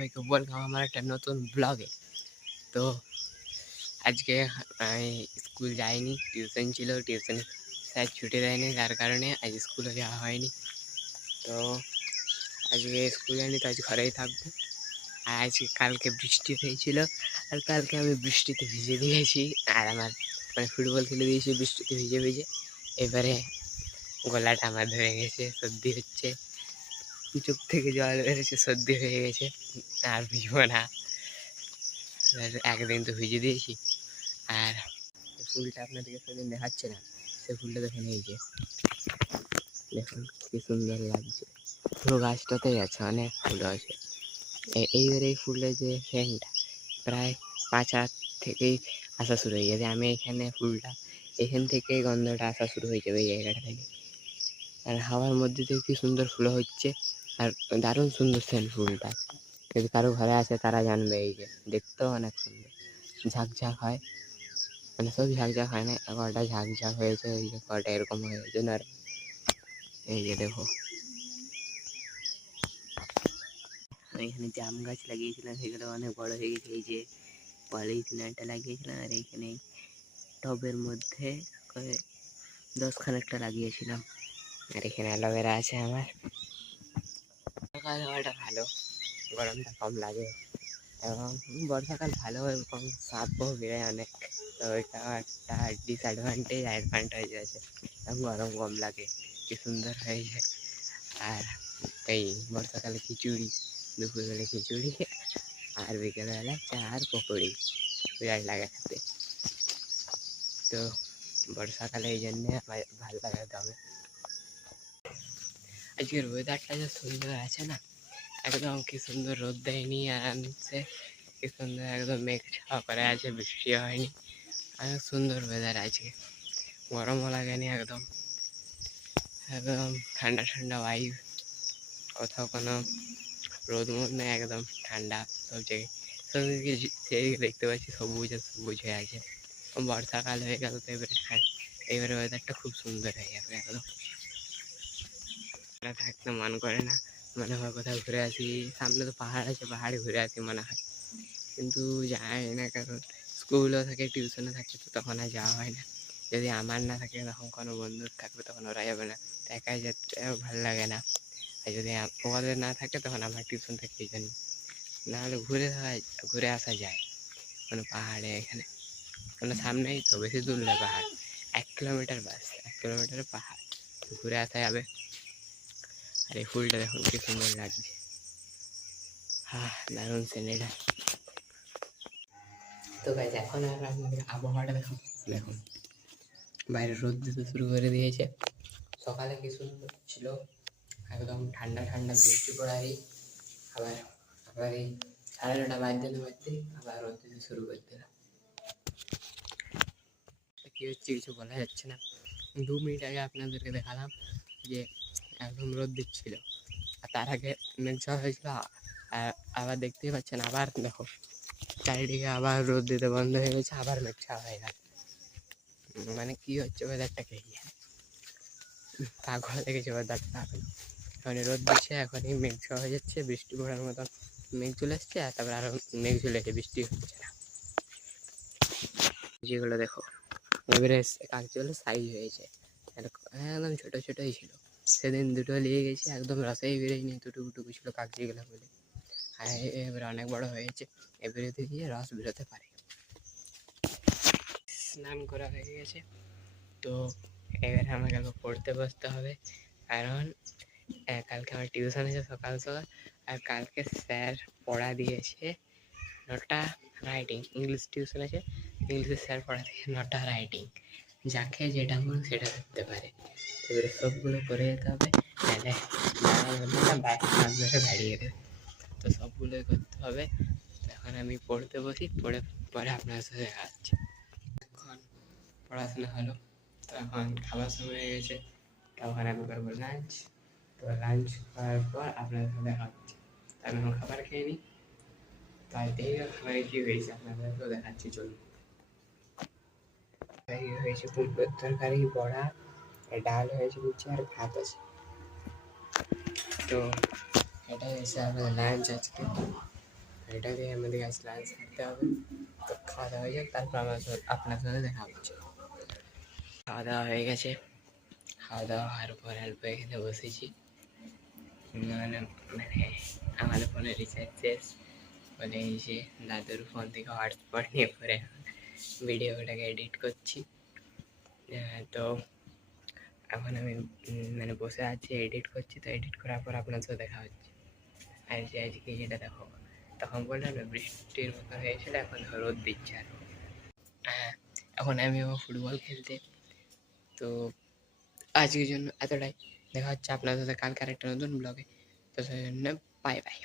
Welcome আমার একটা নতুন ব্লগে। তো আজকে আমি স্কুল যাইনি, টিউশন ছিল, টিউশন স্যার ছুটি দেয়নি, যার কারণে আজ স্কুলে যাওয়া হয়নি। তো আজকে স্কুল যাইনি, তো আজ ঘরেই থাকবো। আর আজকে কালকে বৃষ্টি হয়েছিল, আর কালকে আমি বৃষ্টিতে ভিজে দিয়েছি, আর আমার ফুটবল খেলে দিয়েছি বৃষ্টিতে ভিজে ভিজে। এবারে গলাটা আমার ধরে গেছে, সর্দি হচ্ছে, চোখ থেকে জল বেরোচ্ছে, সর্দি হয়ে গেছে, আর ভিজবো না। একদিন তো ভিজে দিয়েছি। আর ফুলটা আপনাদেরকে সেদিন দেখাচ্ছে না, সে ফুলটা দেখুন, এই যে দেখুন কি সুন্দর লাগছে, পুরো গাছটাতেই আছে, অনেক ফুল আছে। এইবার এই ফুলের যে সেন্টটা প্রায় 5 হাত থেকেই আসা শুরু হয়ে গেছে। আমি এখানে ফুলটা এখান থেকে গন্ধটা আসা শুরু হয়ে যাবে এই জায়গাটা থেকে। আর হাওয়ার মধ্যে থেকে কি সুন্দর ফুল হচ্ছে, আর দারুণ সুন্দর সেন্ট ফুলটা। যদি কারো ঘরে আসে তারা জানবে। এই যে দেখতেও অনেক সুন্দর, ঝাঁকঝাঁক হয়, মানে সব ঝাঁকঝাঁক হয় না, কটা ঝাঁকঝাঁক হয়েছে, এই যে কটা এরকম হয়েছে না। এই যে দেখো, আমি এখানে জাম গাছ লাগিয়েছিলাম, সেগুলো অনেক বড় হয়ে গেছে। এই যে পলিথিনটা লাগিয়েছিলাম, আর এইখানে টবের মধ্যে 10খানেকটা লাগিয়েছিলাম। আর এখানে অ্যালোভেরা আছে আমার। সকাল হওয়াটা ভালো, গরমটা কম লাগে, এবং বর্ষাকাল ভালো এবং সাপও বেড়ে অনেক। তো ওইটা একটা ডিসঅ্যাডভান্টেজ, অ্যাডভান্টেজ আছে, এবং গরম কম লাগে, কি সুন্দর হয়ে যায়। আর এই বর্ষাকালে খিচুড়ি, দুপুরবেলা খিচুড়ি, আর বিকেলবেলা চা আর পকোড়ি, বিরাট লাগে খেতে। তো বর্ষাকালে এই জন্যে আমার ভালো লাগে তবে। আজকের ওয়েদারটা যে সুন্দর আছে না, একদম কি সুন্দর, রোদ দেয়নি আরামসে, কি সুন্দর একদম মেঘ ছাওয়া করে আছে, বৃষ্টি হয়নি, অনেক সুন্দর ওয়েদার আজকে। গরমও লাগেনি, একদম একদম ঠান্ডা ঠান্ডা ভাইব, কোথাও কোনো রোদ মোদ নেই, একদম ঠান্ডা সব জায়গায়। সব সেদিকে দেখতে পাচ্ছি সবুজ আর সবুজ হয়ে আছে। বর্ষাকাল হয়ে গেল, তো এবারে ওয়েদারটা খুব সুন্দর হয়ে যাবে একদম। থাকতে মন করে না, মনে হয় কোথাও ঘুরে আসি, সামনে তো পাহাড় আছে, পাহাড়ে ঘুরে আসি মনে হয়, কিন্তু যাই না, কারণ স্কুলও থাকে, টিউশনও থাকে, তো তখন আর যাওয়া হয় না। যদি আমার না থাকে তখন কোনো বন্ধু থাকবে, তখন ওরা যাবে না, একাই যেতেও ভালো লাগে না। আর যদি ওদের না থাকে তখন আমার টিউশন থাকে, এই জন্য নাহলে ঘুরে আসা যায় কোনো পাহাড়ে। এখানে মানে সামনেই তো, বেশি দূর নয় পাহাড়, 1 কিলোমিটার, বাস 1 কিলোমিটারে পাহাড়, ঘুরে আসা যাবে। আর এই ফুলটা দেখুন কি সুন্দর লাগছে, হ্যাঁ দারুণ সেনেটা। তো গাইজ এখন আর আপনাদের আবহাওয়াটা দেখুন, দেখুন বাইরে রোদ দিতে শুরু করে দিয়েছে। সকালে কি সুন্দর ছিল, একদম ঠান্ডা ঠান্ডা বৃষ্টি পড়াই, আবার আবার এই 9:30 বাজতে আবার রোদ দিতে শুরু করে দিল। কি হচ্ছে কিছু বলা যাচ্ছে না। 2 মিনিট আগে আপনাদেরকে দেখালাম যে একদম রোদ দিচ্ছিল, আর তার আগে মেঘ ছাওয়া হয়েছিল, আর আবার দেখতেই পাচ্ছেন, আবার দেখো চারিদিকে আবার রোদ দিতে বন্ধ হয়ে গেছে, আবার মেঘ ছাওয়া হয়ে গেছে। মানে কি হচ্ছে ওয়েদারটা, কে পাগল লেগেছে ওয়েদারটা। এখন রোদ দিচ্ছে, এখনই মেঘ ছাওয়া হয়ে যাচ্ছে, বৃষ্টি পড়ার মতন মেঘ চলে এসছে, আর তারপর আরো মেঘ চলে এসে বৃষ্টি হচ্ছে না। যেগুলো দেখো এবারে কাগজগুলো সাইজ হয়েছে, একদম ছোটো ছোটোই ছিল। সেদিন দুটো নিয়ে গেছি, একদম রসেই বেরোয়নি, টুকু ছিল কাগজিগুলো বলে। আর এবারে অনেক বড় হয়েছে, এবারে দিয়ে রস বেরোতে পারে। স্নান করা হয়ে গেছে, তো এবারে আমাকে পড়তে বসতে হবে, কারণ কালকে আমার টিউশন আছে সকাল সকাল। আর কালকে স্যার পড়া দিয়েছে 9টা রাইটিং, ইংলিশ টিউশন আছে, ইংলিশের স্যার পড়া দিয়েছে 9টা রাইটিং, যাকে যেটা মন সেটা করতে পারে। এবারে সবগুলো করে যেতে হবে, নাহলে দাঁড়িয়ে দেবে, তো সবগুলোই করতে হবে। এখন আমি পড়তে বসি, পরে আপনার সাথে দেখা যাচ্ছে। এখন পড়াশোনা হলো, তো এখন খাবার সময় হয়ে গেছে, তখন আমি করবো লাঞ্চ। তো লাঞ্চ করার পর আপনাদের সাথে দেখা হচ্ছে। আমি এখন খাবার খেয়ে নিই, তাই খাবারে কী হয়েছে আপনাদেরকেও দেখাচ্ছি, চলুন। হয়েছে কুমড়োর তরকারি, বড়া, ডাল হয়েছে নিচে, আর ভাত আছে। তো এটাই হয়েছে আমাদের লাঞ্চ আজকে। এটা দিয়ে আমাদের গাছ লাঞ্চ করতে হবে। তো খাওয়া দাওয়া হয়ে যাক, তারপর আপনার সাথে দেখা হচ্ছে। খাওয়া দাওয়া হয়ে গেছে, খাওয়া দাওয়া হওয়ার পর অল্প এখানে বসেছি। মানে মানে আমার ফোনে রিচার্জ শেষ বলে এই যে দাদুর ফোন থেকে হটস্পট নিয়ে পরে ভিডিওটাকে এডিট করছি। তো এখন আমি মানে বসে আছি, এডিট করছি। তো এডিট করার পর আপনার সাথে দেখা হচ্ছে। আর যে আজকে যেটা দেখো, তখন বললাম না বৃষ্টির মতো হয়েছিল, এখন রোদ দিচ্ছে আরো। হ্যাঁ, এখন আমি ফুটবল খেলতে। তো আজকের জন্য এতটাই, দেখা হচ্ছে আপনার সাথে কালকে একটা নতুন ব্লগে। তো সেই জন্য বাই বাই।